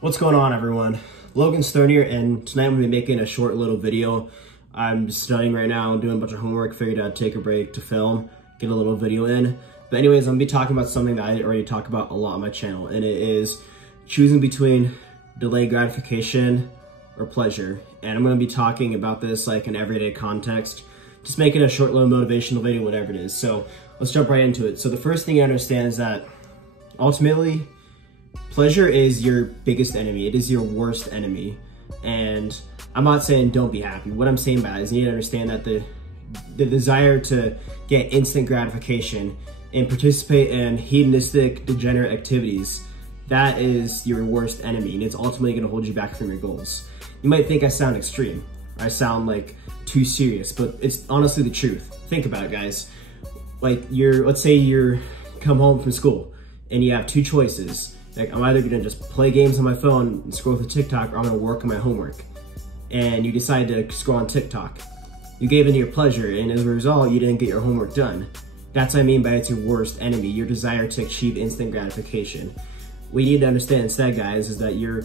What's going on, everyone? Logan Stern here, and tonight I'm going to be making a short little video. I'm just studying right now, doing a bunch of homework, figured I'd take a break to film, get a little video in. But anyways, I'm going to be talking about something that I already talk about a lot on my channel, and it is choosing between delayed gratification or pleasure. And I'm going to be talking about this like in everyday context, just making a short little motivational video, whatever it is. So let's jump right into it. So the first thing you understand is that ultimately, pleasure is your biggest enemy. It is your worst enemy. And I'm not saying don't be happy. What I'm saying by that is you need to understand that the desire to get instant gratification and participate in hedonistic, degenerate activities, that is your worst enemy, and it's ultimately going to hold you back from your goals. You might think I sound extreme, or I sound like too serious, but it's honestly the truth. Think about it, guys. Like let's say you're come home from school and you have two choices. Like, I'm either gonna just play games on my phone and scroll through TikTok, or I'm gonna work on my homework. And you decide to scroll on TikTok. You gave in to your pleasure, and as a result, you didn't get your homework done. That's what I mean by it's your worst enemy, your desire to achieve instant gratification. What you need to understand instead, guys, is that your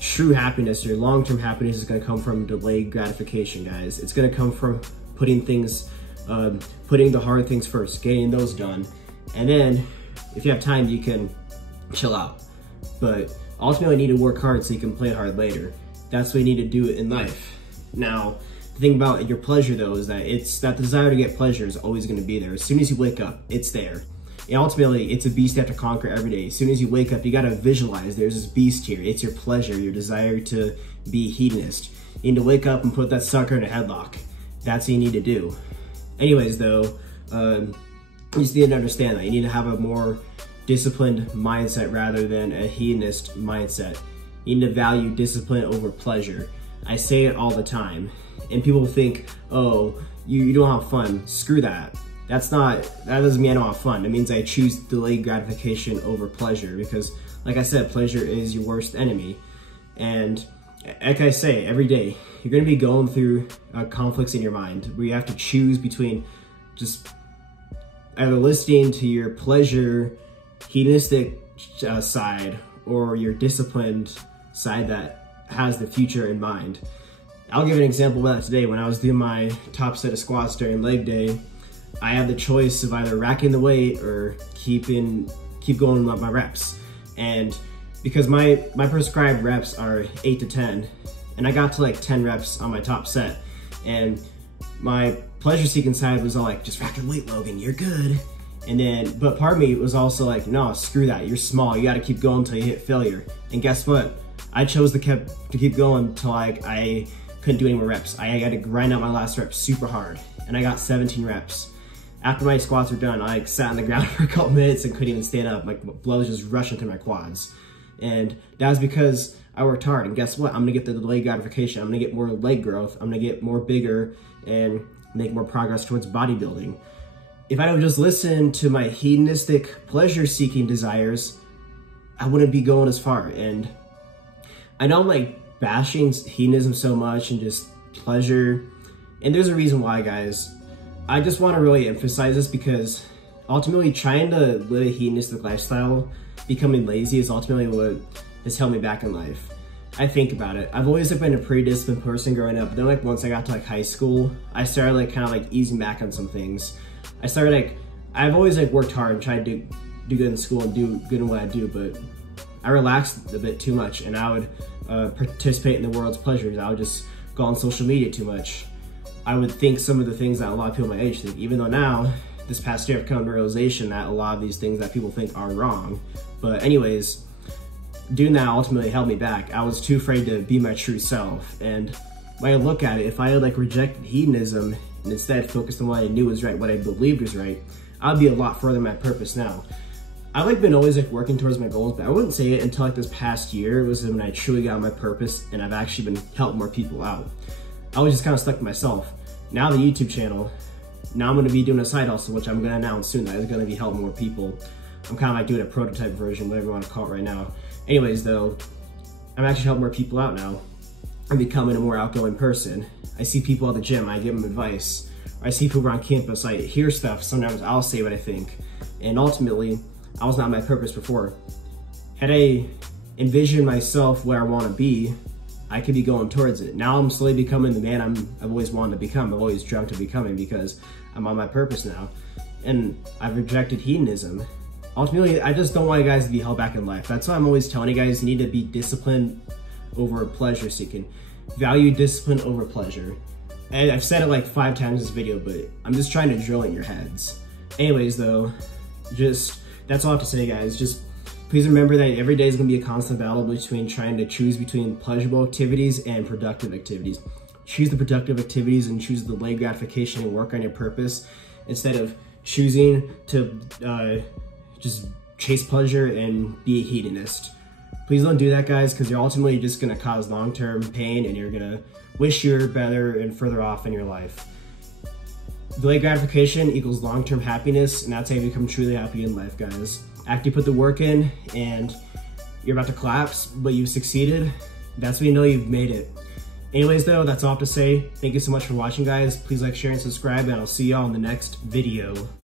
true happiness, your long-term happiness is gonna come from delayed gratification, guys. It's gonna come from putting the hard things first, getting those done. And then, if you have time, you can chill out. But ultimately, you need to work hard so you can play hard later. That's what you need to do in life. Now, the thing about your pleasure, though, is that that desire to get pleasure is always going to be there. As soon as you wake up, it's there. And ultimately, it's a beast you have to conquer every day. As soon as you wake up, you got to visualize there's this beast here. It's your pleasure, your desire to be hedonist. You need to wake up and put that sucker in a headlock. That's what you need to do. Anyways, though, you just need to understand that you need to have a more disciplined mindset rather than a hedonist mindset. You need to value discipline over pleasure. I say it all the time, and people think, oh, you don't have fun. Screw that. That doesn't mean I don't have fun. It means I choose delayed gratification over pleasure, because like I said, pleasure is your worst enemy. And like I say, every day, you're gonna be going through conflicts in your mind where you have to choose between just either listening to your pleasure hedonistic side or your disciplined side that has the future in mind. I'll give an example of that today. When I was doing my top set of squats during leg day, I had the choice of either racking the weight or keep going with my reps. And because my prescribed reps are 8 to 10, and I got to like 10 reps on my top set, and my pleasure-seeking side was all like, just rack your weight, Logan, you're good. And then, but part of me was also like, no, screw that, you're small, you gotta keep going until you hit failure. And guess what? I chose to keep going until I couldn't do any more reps. I had to grind out my last rep super hard, and I got 17 reps. After my squats were done, I sat on the ground for a couple minutes and couldn't even stand up. My blood was just rushing through my quads. And that was because I worked hard, and guess what? I'm gonna get the delayed gratification. I'm gonna get more leg growth, I'm gonna get more bigger, and make more progress towards bodybuilding. If I would just listen to my hedonistic, pleasure-seeking desires, I wouldn't be going as far. And I know I'm like bashing hedonism so much and just pleasure, and there's a reason why, guys. I just want to really emphasize this because ultimately trying to live a hedonistic lifestyle, becoming lazy, is ultimately what has held me back in life. I think about it. I've always been a pretty disciplined person growing up, but then like once I got to like high school, I started like kind of like easing back on some things. I've always like worked hard and tried to do good in school and do good in what I do, but I relaxed a bit too much, and I would participate in the world's pleasures. I would just go on social media too much. I would think some of the things that a lot of people my age think, even though now, this past year I've come to the realization that a lot of these things that people think are wrong. But anyways, doing that ultimately held me back. I was too afraid to be my true self. And when I look at it, if I had like rejected hedonism and instead focused on what I knew was right, what I believed was right, I'd be a lot further in my purpose now. I've like been always like working towards my goals, but I wouldn't say it until like this past year was when I truly got my purpose and I've actually been helping more people out. I was just kind of stuck to myself. Now the YouTube channel, now I'm gonna be doing a side hustle, which I'm gonna announce soon that is gonna be helping more people. I'm kind of like doing a prototype version, whatever you wanna call it right now. Anyways though, I'm actually helping more people out now. I'm becoming a more outgoing person. I see people at the gym, I give them advice. I see people around campus, I hear stuff, sometimes I'll say what I think. And ultimately, I was not my purpose before. Had I envision myself where I want to be, I could be going towards it. Now I'm slowly becoming the man I've always wanted to become. I've always dreamt of becoming, because I'm on my purpose now. And I've rejected hedonism. Ultimately, I just don't want you guys to be held back in life. That's why I'm always telling you guys, you need to be disciplined over pleasure seeking. Value discipline over pleasure. And I've said it like 5 times in this video, but I'm just trying to drill in your heads. Anyways though, that's all I have to say, guys. Just please remember that every day is going to be a constant battle between trying to choose between pleasurable activities and productive activities. Choose the productive activities and choose the delayed gratification and work on your purpose, instead of choosing to just chase pleasure and be a hedonist. Please don't do that, guys, because you're ultimately just going to cause long-term pain, and you're going to wish you were better and further off in your life. Delayed gratification equals long-term happiness, and that's how you become truly happy in life, guys. After you put the work in and you're about to collapse, but you've succeeded, that's when you know you've made it. Anyways though, that's all I have to say. Thank you so much for watching, guys. Please like, share, and subscribe, and I'll see y'all in the next video.